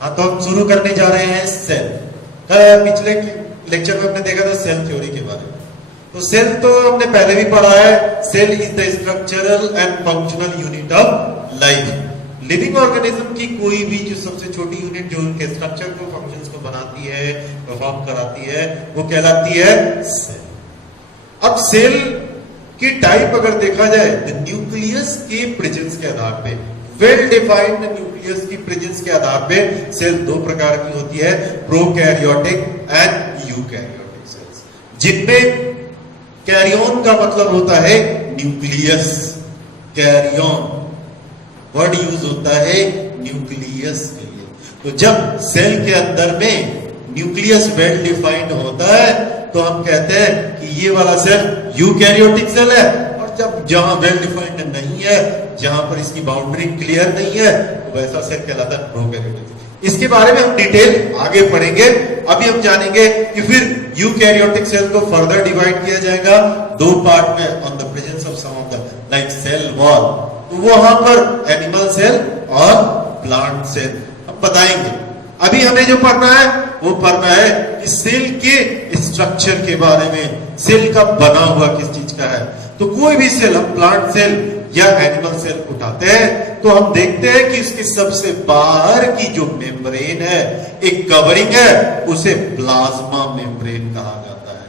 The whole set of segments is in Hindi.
हाँ, तो हम शुरू करने जा रहे हैं सेल। पिछले लेक्चर में हमने देखा था सेल थ्योरी के बारे में। तो सेल तो हमने पहले भी पढ़ा है। Cell is the structural and functional unit of life. Living organism की कोई भी जो सबसे छोटी यूनिट जो उनके स्ट्रक्चर को, फंक्शंस को बनाती है, परफॉर्म कराती है, वो कहलाती है सेल। अब सेल की टाइप अगर देखा जाए तो न्यूक्लियस के प्रेजेंस के आधार पे, वेल डिफाइंड न्यूक्लियस की प्रेजेंस के आधार पे सेल दो प्रकार की होती है, प्रोकैरियोटिक एंड यूकैरियोटिक सेल्स, जिनमें कैरियन का मतलब होता है न्यूक्लियस। कैरियन वर्ड यूज होता है न्यूक्लियस के लिए। तो जब सेल के अंदर में न्यूक्लियस वेल डिफाइंड होता है तो हम कहते हैं कि ये वाला सेल यूकैरियोटिक सेल है। और जब जहां वेल डिफाइंड नहीं है, जहां पर इसकी बाउंड्री क्लियर नहीं है, तो वैसा सेल कहलाता है प्रोकैरियोटिक। इसके बारे में हम डिटेल आगे पढ़ेंगे। अभी हम जानेंगे कि फिर यूकैरियोटिक सेल को फर्दर डिवाइड किया जाएगा दो पार्ट में, on the presence of some of the like cell wall. तो वहां पर एनिमल सेल और प्लांट सेल हम बताएंगे। अभी हमें जो पढ़ना है वो पढ़ना है कि सेल के स्ट्रक्चर के बारे में, सेल का बना हुआ किस चीज का है। तो कोई भी सेल, हम प्लांट सेल या एनिमल सेल उठाते हैं तो हम देखते हैं कि इसके सबसे बाहर की जो मेम्ब्रेन है, एक कवरिंग है, उसे प्लाज्मा मेम्ब्रेन कहा जाता है।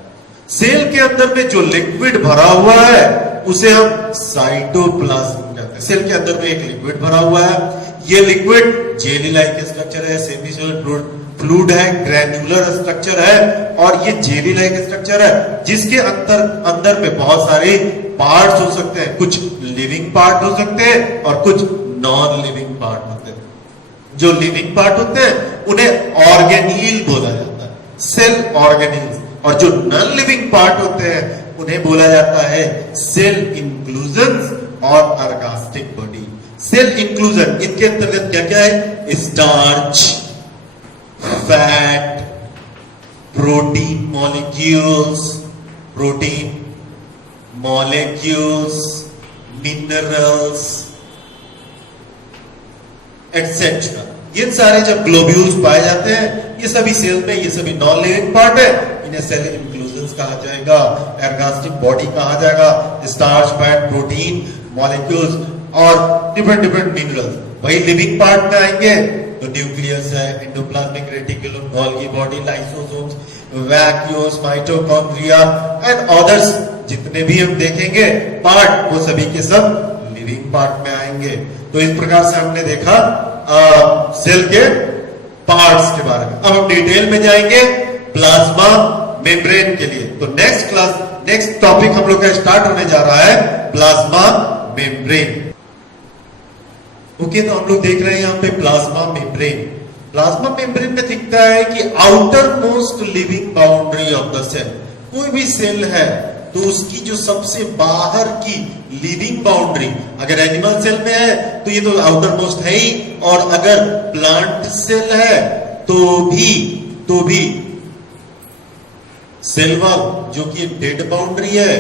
सेल के अंदर में जो लिक्विड भरा हुआ है उसे हम साइटोप्लाज्म कहते हैं। सेल के अंदर में एक लिक्विड भरा हुआ है, ये लिक्विड जेली लाइक स्ट्रक्चर है, सेमीसोलिड फ्लूइड है, ग्रैन्युलर स्ट्रक्चर है, और ये जेली लाइक स्ट्रक्चर है जिसके अंदर में बहुत सारे पार्ट्स हो सकते हैं। कुछ लिविंग पार्ट हो सकते हैं और कुछ नॉन लिविंग पार्ट होते हैं। जो लिविंग पार्ट होते हैं उन्हें ऑर्गेनील बोला जाता है, सेल ऑर्गेनील्स। और जो नॉन लिविंग पार्ट होते हैं उन्हें बोला जाता है सेल इंक्लूजन्स और ऑर्गास्टिक बॉडी। सेल इंक्लूजन, इनके अंतर्गत क्या क्या है? Starch, fat, protein molecules, minerals etcetera. ये सारे जब ग्लोब्यूल्स पाए जाते हैं, ये सभी सेल में, ये सभी नॉन लिविंग पार्ट है, इन्हें सेल इंक्लूजन्स कहा जाएगा, ऑर्गास्टिक बॉडी कहा जाएगा। स्टार्च, फैट, प्रोटीन, मॉलिक्यूल्स और डिफरेंट मिनरल्स। वही लिविंग पार्ट में आएंगे तो न्यूक्लियस है, endoplasmic reticulum, Golgi body, lysosomes, vacuoles, mitochondria and others. जितने भी हम देखेंगे पार्ट, वो सभी के सब लिविंग पार्ट में आएंगे। तो इस प्रकार से हमने देखा सेल के पार्ट्स के बारे में। अब हम डिटेल में जाएंगे प्लाज्मा मेम्ब्रेन के लिए। तो नेक्स्ट टॉपिक हम लोग का स्टार्ट होने जा रहा है प्लाज्मा मेम्ब्रेन। ओके, तो हम लोग देख रहे हैं यहाँ पे प्लाज्मा मेम्ब्रेन। प्लाज्मा मेम्ब्रेन में दिखता है कि outermost living boundary of the cell. कोई भी सेल है तो उसकी जो सबसे बाहर की लिविंग बाउंड्री, अगर एनिमल सेल में है तो ये तो आउटर मोस्ट है ही, और अगर प्लांट सेल है तो भी सेल वॉल जो कि डेड बाउंड्री है,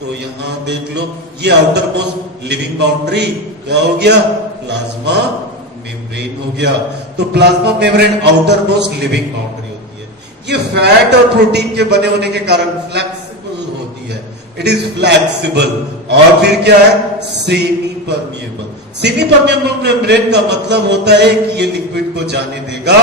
तो यहां देख लो ये आउटर मोस्ट लिविंग बाउंड्री क्या हो गया? प्लाज्मा मेम्ब्रेन हो गया। तो plasma membrane outer most living boundary होती है। ये फैट और प्रोटीन के बने होने के कारण फ्लेक्सिबल होती है, इट इज फ्लेक्सिबल। और फिर क्या है? Semi permeable. Semi permeable membrane का मतलब होता है कि ये लिक्विड को जाने देगा,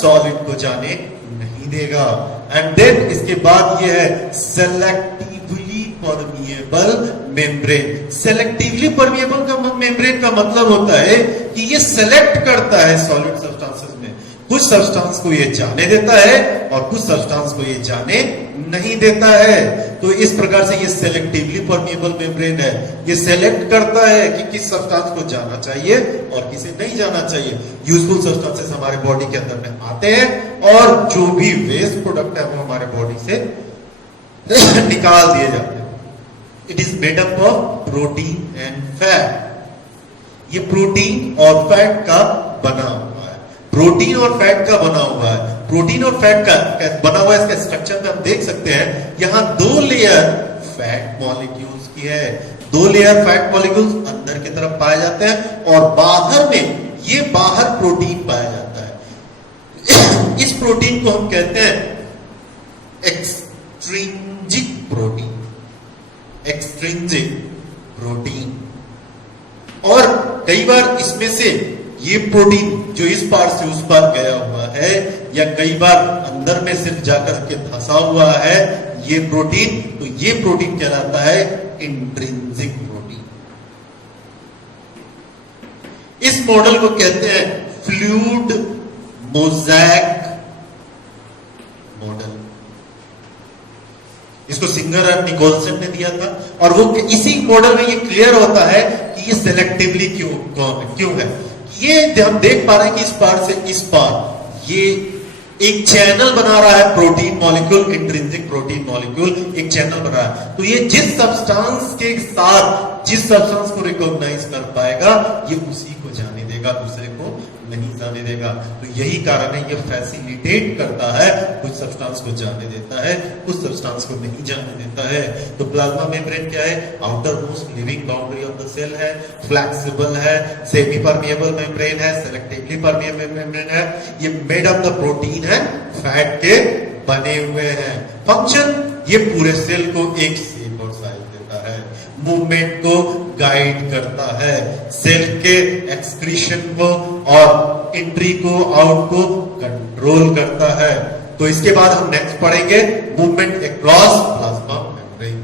सॉलिड को जाने नहीं देगा। एंड देन इसके बाद ये है selectively permeable membrane. Selectively permeable का मेम्ब्रेन का मतलब होता है कि ये सेलेक्ट करता है सॉलिड सब्सटेंसेस में। कुछ सब्सटेंस को ये जाने देता है और कुछ सब्सटेंस को ये जाने नहीं देता है। तो इस प्रकार से ये सेलेक्टिवली परमिएबल मेम्ब्रेन है। ये सेलेक्ट करता है कि किस सब्सटेंस को जाना चाहिए और किसे नहीं जाना चाहिए। यूजफुल सब्सटेंसेस हमारे बॉडी के अंदर में आते हैं और जो भी वेस्ट प्रोडक्ट है वो हमारे बॉडी से निकाल दिए जाते हैं। It is made up of protein and fat. ये प्रोटीन और फैट का बना हुआ है। प्रोटीन और फैट का बना हुआ है। प्रोटीन और फैट का बना हुआ है, इसका स्ट्रक्चर में हम देख सकते हैं। यहां दो लेयर फैट मॉलिक्यूल्स की है, दो लेयर फैट मॉलिक्यूल्स अंदर की तरफ पाए जाते हैं और बाहर में ये बाहर प्रोटीन पाया जाता है। प्रोटीन को हम कहते हैं एक्सट्रिंजिक प्रोटीन, एक्सट्रिंजिक प्रोटीन। और कई बार इसमें से ये प्रोटीन जो इस पार से उस पार गया हुआ है, या कई बार अंदर में सिर्फ जाकर के धंसा हुआ है ये प्रोटीन, तो ये प्रोटीन कहलाता है इंट्रिंसिक प्रोटीन। इस मॉडल को कहते हैं फ्लूइड मोज़ेक मॉडल। इसको सिंगर निकोलसन ने दिया था, और वो इसी मॉडल में ये क्लियर होता है कि ये सेलेक्टिवली क्यों है। ये हम देख पा रहे हैं कि इस पार से इस पार ये एक चैनल बना रहा है, protein molecule, intrinsic protein molecule एक चैनल बना रहा है। तो ये जिस सब्सटेंस के साथ जिस सब्सटेंस को रिकॉग्नाइज कर पाएगा ये उसी को जाने देगा, दूसरे को नहीं जाने देगा। तो यही कारण है ये फैसिलिटेट करता है, कुछ सब्सटेंस को जाने देता है, कुछ सब्सटेंस को नहीं जाने देता है। तो प्लाज्मा मेम्ब्रेन क्या है? Outermost living boundary of the cell है, फ्लेक्सिबल है, सेमी परमिएबल मेम्ब्रेन है, सेलेक्टिवली परमिएबल मेम्ब्रेन है। ये मेड ऑफ द प्रोटीन है, फैट के बने हुए हैं। फंक्शन ये पूरे सेल को एक शेप और साइज देता है, मूवमेंट को गाइड करता है, सेल के एक्सक्रीशन को और एंट्री को आउट को कंट्रोल करता है। तो इसके बाद हम नेक्स्ट पढ़ेंगे मूवमेंट अक्रॉस प्लाज्मा मेम्ब्रेन।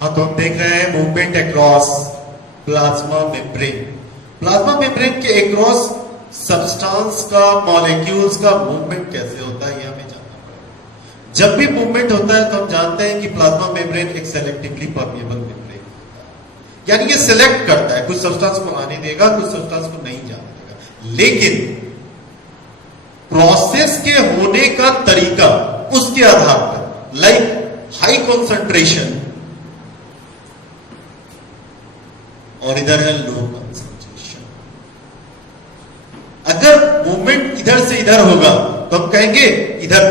हाँ, तो हम देख रहे हैं movement across plasma membrane. Plasma membrane के अक्रॉस सब्सटेंस का, मॉलिक्यूल्स का मूवमेंट कैसे होता है ये हमें जानना पड़ेगा। जब भी मूवमेंट होता है तो हम जानते हैं कि प्लाज्मा मेम्ब्रेन एक सेलेक्टिवली परमिएबल मेम्ब्रेन, यानी ये सिलेक्ट करता है, कुछ सब्सटेंस को आने देगा, कुछ सब्सटेंस को नहीं जाने देगा। लेकिन प्रोसेस के होने का तरीका उसके आधार पर, लाइक हाई कंसंट्रेशन और इधर है लो कंसंट्रेशन। अगर मूवमेंट इधर से इधर होगा तो हम कहेंगे इधर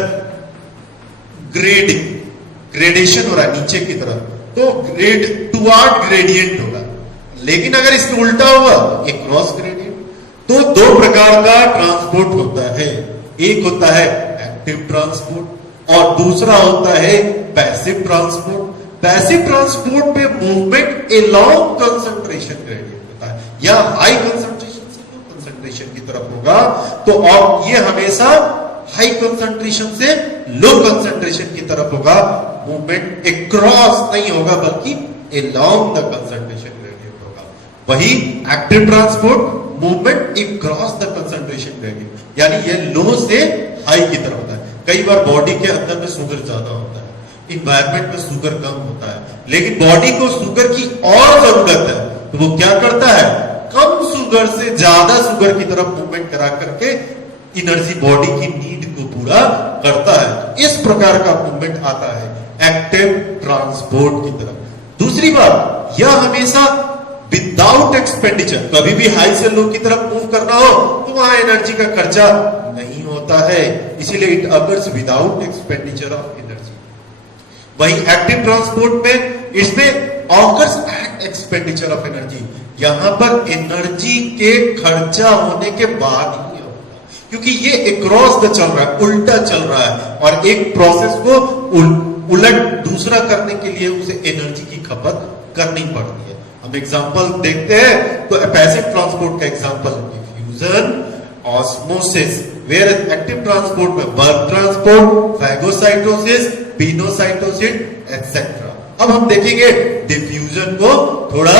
ग्रेडेशन हो रहा है नीचे की तरफ, तो टुवर्ड ग्रेडियंट होगा। लेकिन अगर इसके उल्टा हुआ एक क्रॉस ग्रेडियंट। तो दो प्रकार का ट्रांसपोर्ट होता है, एक होता है एक्टिव ट्रांसपोर्ट और दूसरा होता है पैसिव ट्रांसपोर्ट। पैसिव ट्रांसपोर्ट पे मूवमेंट अलोंग कंसंट्रेशन ग्रेडियंट होता है, या हाई कंसंट्रेशन से लो कंसंट्रेशन की तरफ होगा। तो और ये हमेशा हाई कंसंट्रेशन से लो कंसंट्रेशन की तरफ होगा, मूवमेंट अक्रॉस नहीं होगा बल्कि अलोंग द कंसंट्रेशन ग्रेडियंट होगा। वही active transport movement across the concentration gradient, यानी ये लो से हाई की तरफ होता है। कई बार बॉडी के अंदर में शुगर ज्यादा होता है, इन्वायरमेंट में शुगर कम होता है, लेकिन बॉडी को शुगर की और जरूरत है, तो वो क्या करता है? कम शुगर से ज्यादा शुगर की तरफ मूवमेंट करा करके एनर्जी बॉडी की नीड को पूरा करता है। इस प्रकार का मूवमेंट आता है एक्टिव ट्रांसपोर्ट की तरफ। दूसरी बात, यह हमेशा विदाउट एक्सपेंडिचर, कभी भी हाई से लो की तरफ मूव करना हो तो वहां एनर्जी का खर्चा नहीं होता है, इसीलिए it occurs without expenditure of energy. वही एक्टिव ट्रांसपोर्ट में इसमें occurs eight expenditure of energy, यहां पर एनर्जी के खर्चा होने के बाद ही होगा, क्योंकि ये अक्रॉस द चल रहा है, उल्टा चल रहा है, और एक प्रोसेस को उलट दूसरा करने के लिए उसे एनर्जी की खपत करनी पड़ती है। हम एग्जांपल देखते हैं तो पैसिव ट्रांसपोर्ट का example diffusion, osmosis, where active transport में work transport, phagocytosis, pinocytosis etcetera. अब हम देखेंगे डिफ्यूजन को थोड़ा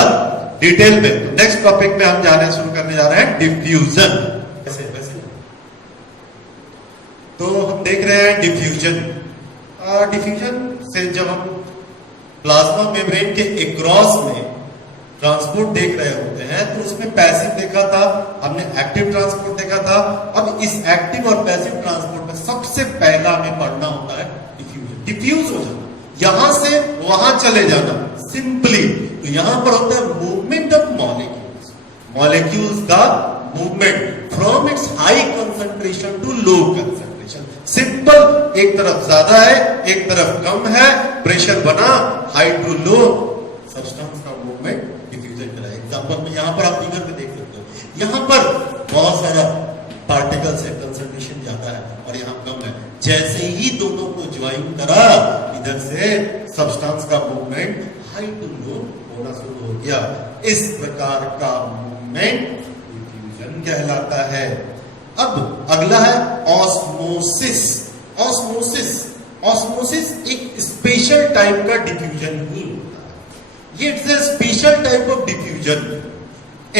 डिटेल में। नेक्स्ट टॉपिक में हम जाने शुरू करने जा रहे हैं डिफ्यूजन। तो हम देख रहे हैं डिफ्यूजन। डिफ्यूजन से जब हम प्लाज्मा मेम्ब्रेन के अक्रॉस में ट्रांसपोर्ट देख रहे होते हैं तो उसमें पैसिव देखा था हमने, एक्टिव ट्रांसपोर्ट देखा था। अब इस एक्टिव और पैसिव ट्रांसपोर्ट में सबसे पहला हमें पढ़ना होता है डिफ्यूजन। डिफ्यूज हो जाना, यहां से वहां चले जाना सिंपली। तो यहां पर होता है मूवमेंट ऑफ मॉलिक्यूल्स, मॉलिक्यूल्स का movement from its high concentration to low concentration. Simple, एक तरफ ज्यादा है एक तरफ कम है, प्रेशर बना हाई टू लो, सब्सटेंस का मूवमेंट डिफ्यूजन करा। एग्जांपल में यहां पर आप फिगर में देख सकते हो, यहां पर बहुत सारा पार्टिकल्स है, कंसंट्रेशन जैसे ही दोनों को ज्वाइन करा, इधर से सब्सटेंस का मूवमेंट हाई टू लो होना शुरू हो गया। इस प्रकार का मूवमेंट डिफ्यूजन कहलाता है। अब अगला है ऑस्मोसिस। ऑस्मोसिस एक स्पेशल टाइप का डिफ्यूजन ही होता है। ये it's a special type of diffusion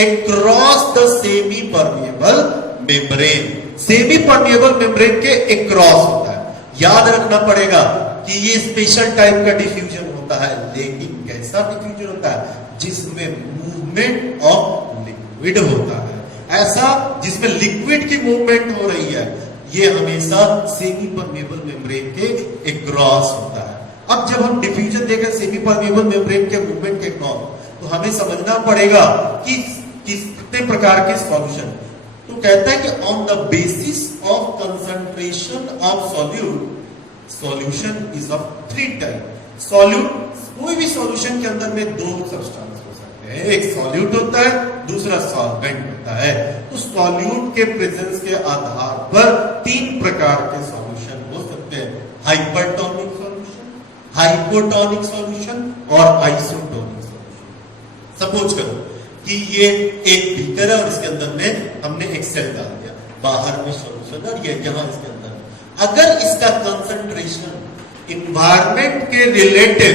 across the semi permeable membrane. Semi permeable membrane के अक्रॉस होता है। याद रखना पड़ेगा कि ये स्पेशल टाइप का डिफ्यूजन होता है, लेकिन कैसा डिफ्यूजन होता है? जिसमें मूवमेंट ऑफ लिक्विड होता है, ऐसा जिसमें लिक्विड की मूवमेंट हो रही है, ये हमेशा सेमी परमिएबल मेम्ब्रेन के अक्रॉस होता है। अब जब हम डिफ्यूजन देखें सेमी परमिएबल मेम्ब्रेन के मूवमेंट के अक्रॉस, तो हमें समझना पड़ेगा कि कितने प्रकार के सॉल्यूशन। तो कहता है कि on the basis of concentration of solute, solution is of 3 type. Solute, कोई भी सॉल्यूशन के अंदर में 2 सब्सटेंस हो सकते हैं, एक सॉल्यूट होता है, दूसरा सॉल्वेंट होता है। तो सॉल्यूट के प्रेजेंस के आधार पर 3 प्रकार के सॉल्यूशन हो सकते हैं, हाइपरटोनिक सॉल्यूशन, हाइपोटोनिक सॉल्यूशन और आइसोटोनिक सॉल्यूशन। सपोज करो कि ये एक बीकर है और इसके अंदर में हमने एक सेल डाल दिया, बाहर में सॉल्यूशन और ये यहां इसके अंदर। अगर इसका कंसंट्रेशन इन्वायरमेंट के रिलेटिव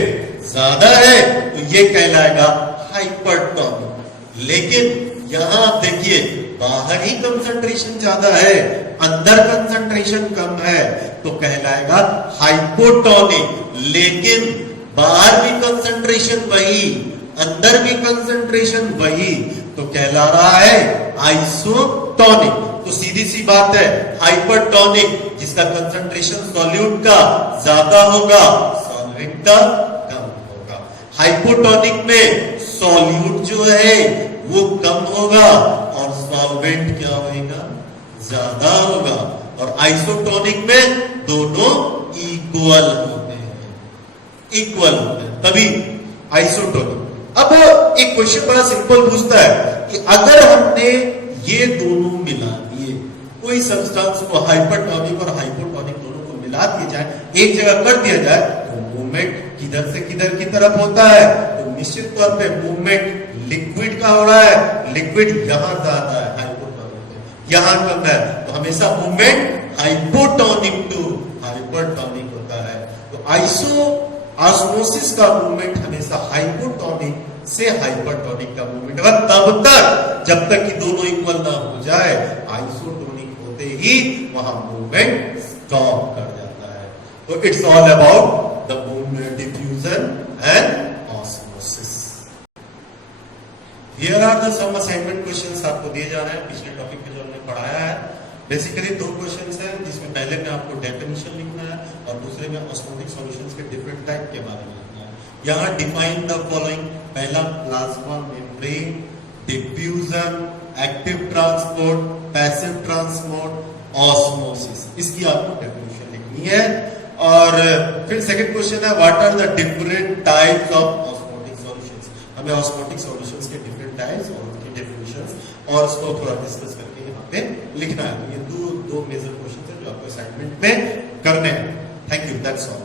ज्यादा है तो ये कहलाएगा हाइपरटोनिक। लेकिन यहां आप देखिए, बाहर ही कंसंट्रेशन ज्यादा है, अंदर कंसंट्रेशन कम है, तो कहलाएगा हाइपोटोनिक। लेकिन बाहर भी कंसंट्रेशन वही, अंदर भी कंसंट्रेशन वही, तो कहला रहा है आइसोटोनिक। तो सीधी सी बात है, हाइपरटोनिक जिसका कंसंट्रेशन सॉल्यूट का ज्यादा होगा, सॉल्वेंट का कम होगा। हाइपोटोनिक में सॉल्यूट जो है वो कम होगा और सॉल्वेंट क्या होगा, ज्यादा होगा। और आइसोटोनिक में दोनों इक्वल होते हैं, इक्वल होते हैं, तभी आइसोटोनिक। अब एक क्वेश्चन बड़ा सिंपल पूछता है कि अगर हमने ये दोनों मिला दिए, कोई सब्सटेंस को हाइपरटोनिक और हाइपोटोनिक दोनों को मिला दिया जाए, एक जगह कर दिया जाए, तो मूवमेंट किधर से किधर की तरफ होता है? तो निश्चित तौर पे मूवमेंट लिक्विड का हो रहा है, लिक्विड यहां ज्यादा है, हाइपोटोनिक में यहां कम है, तो हमेशा मूवमेंट हाइपोटोनिक टू हाइपरटोनिक होता है। तो ऑस्मोसिस का मूवमेंट हमेशा हाइपोटोनिक से हाइपरटोनिक का मूवमेंट होगा, तब तक जब तक कि दोनों इक्वल ना हो जाए। आइसोटोनिक होते ही वहां मूवमेंट स्टॉप कर जाता है। तो it's all about the movement diffusion and osmosis. Here are the some assignment questions आपको दिए जा रहे हैं पिछले टॉपिक पे जो हमने पढ़ाया है। बेसिकली 2 क्वेश्चंस हैं, जिसमें पहले में आपको डेफिनेशन लिखना है और दूसरे में ऑस्मोटिक सॉल्यूशंस के डिफरेंट टाइप के बारे में लिखना है। यहां डिफाइन द फॉलोइंग, पहला plasma membrane, diffusion, active transport, passive transport, osmosis, इसकी आपको डेफिनेशन लिखनी है। और फिर सेकंड क्वेश्चन है what are the different types of osmotic solutions. हमें ऑस्मोटिक सॉल्यूशंस के डिफरेंट टाइप्स और उनकी डेफिनेशंस और उसको थोड़ा डिस्कस करके यहाँ पे लिखना है। ये दो मेजर क्वेश्चन है जो आपको असाइनमेंट में करने हैं। Thank you, that's all.